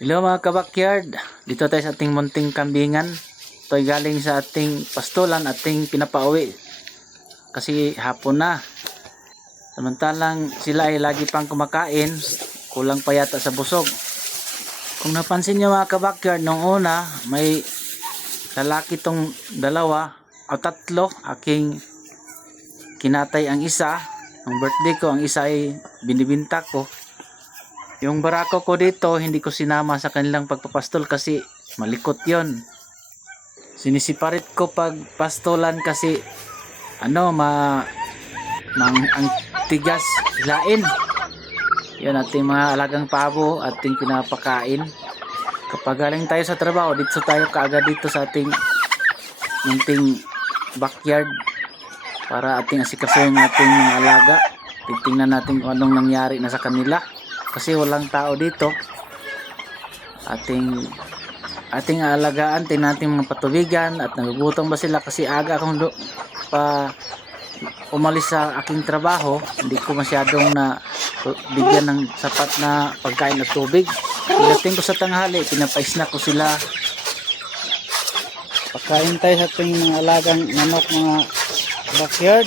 Hello mga kabakyard, dito tayo sa ating munting kambingan. Ito ay galing sa ating pastulan, ating pinapauwi kasi hapon na. Samantalang sila ay lagi pang kumakain, kulang pa yata sa busog. Kung napansin nyo mga kabakyard, nung una may lalaki tong dalawa o tatlo, aking kinatay ang isa. Ang birthday ko, ang isa ay binibinta ko. Yung barako ko dito, hindi ko sinama sa kanilang pagpapastol kasi malikot yon. Sinisiparit ko pag pastolan kasi ang tigas hilain. Yan ating mga alagang pabo, ating pinapakain. Kapag galing tayo sa trabaho, dito tayo kaagad dito sa ating munting backyard para ating asikasuhin ating mga alaga. Titingnan natin kung anong nangyari na sa kanila. Kasi walang tao dito. Ating aalagaan, tingnan natin mga patubigan at nagugutom ba sila kasi aga akong umalis sa aking trabaho. Hindi ko masyadong na bigyan ng sapat na pagkain at tubig. Pagdating ko sa tanghali, pinapa-snack ko sila. Pagkain tayo sa ating mga alagang manok, mga backyard.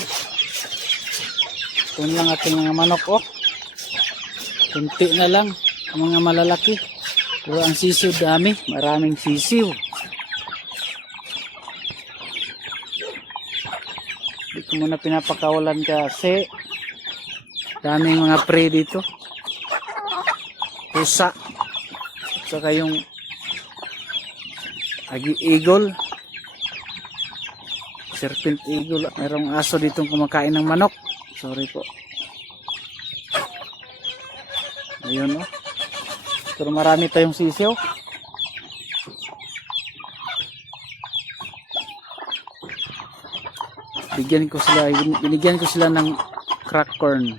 Ito lang ating mga manok, oh. Kunti na lang ang mga malalaki. Pero ang sisiw dami, maraming sisiw. Hindi ko muna pinapakawalan kasi daming mga prey dito. Pusa. Saka yung eagle. Serpent eagle. Mayroong aso ditong kumakain ng manok. Sorry po. Ayun, oh. Pero marami tayong sisiw. Binigyan ko sila ng crack corn.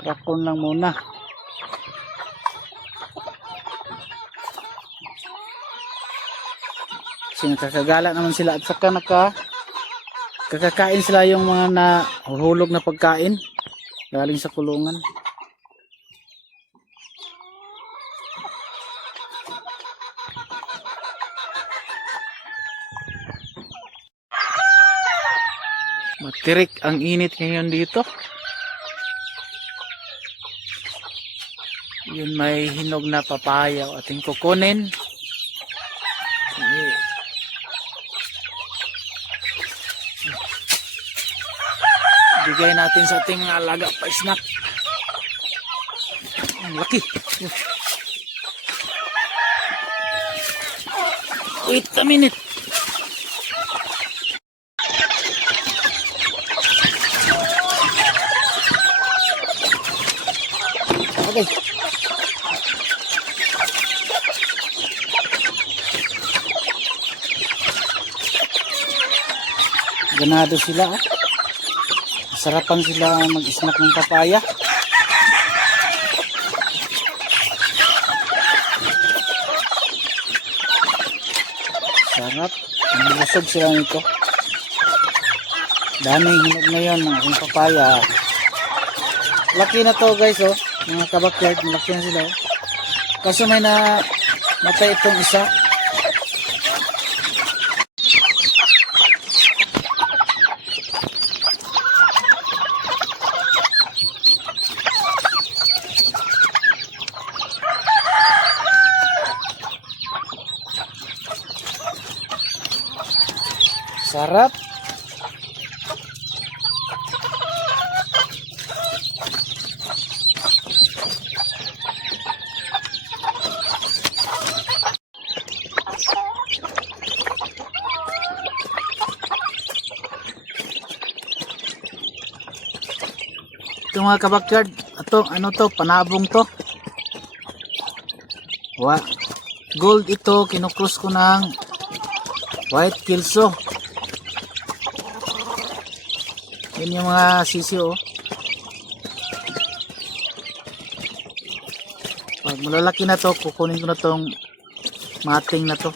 Crack corn lang muna. Kasi nakakagala naman sila at saka kakakain sila yung mga nahuhulog na pagkain galing sa kulungan. Matirik ang init ngayon dito. Yun, may hinog na papaya o ating kukunin. Bigay natin sa ating mga alaga pa snack. Ang laki. Wait a minute. Okay. Ganado sila, ah. Sarapan sila mag-snack ng papaya. Sarap. Busog sila nito. Daming hinog ngayon ng aking papaya. Laki na to guys, oh. Mga kabakyard, malaki na sila, oh. Kaso may matay itong isa. Sarap. Ito mga kabakyard, panabong to. Gold ito, kinukross ko ng white kilso. Yan yung mga sisiw, oh. Pag malalaki na to, kukunin ko na tong mating na to.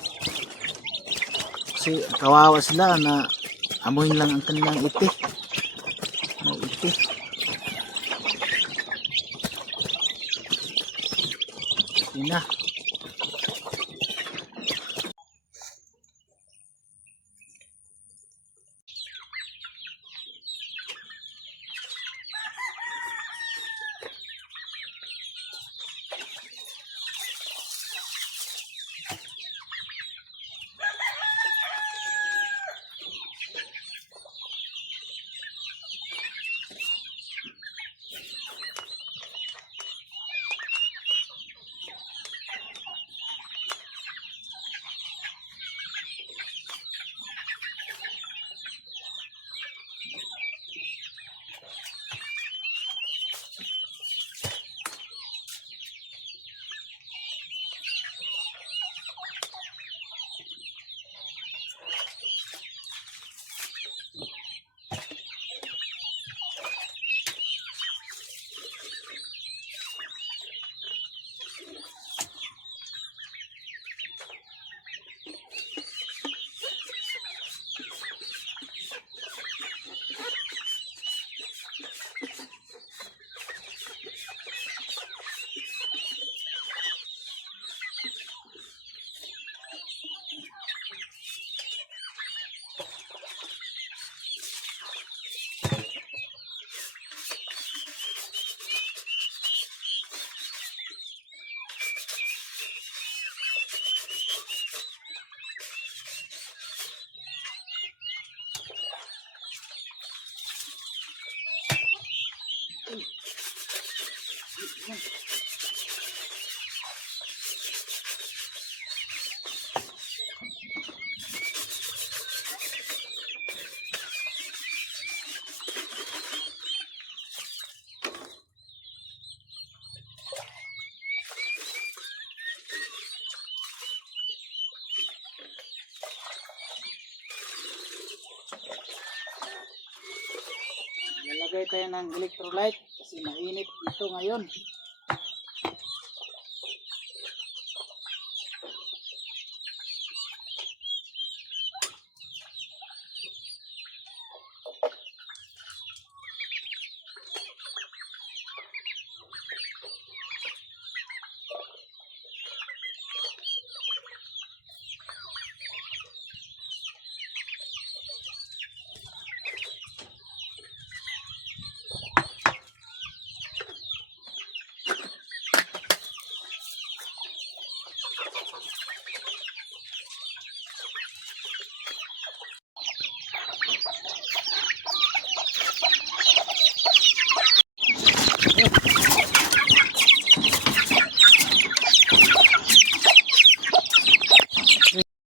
Kasi kawawa sila na amuhin lang ang kanilang iti. Yun na. Lalagay tayo ng electrolyte kasi mainit ito ngayon.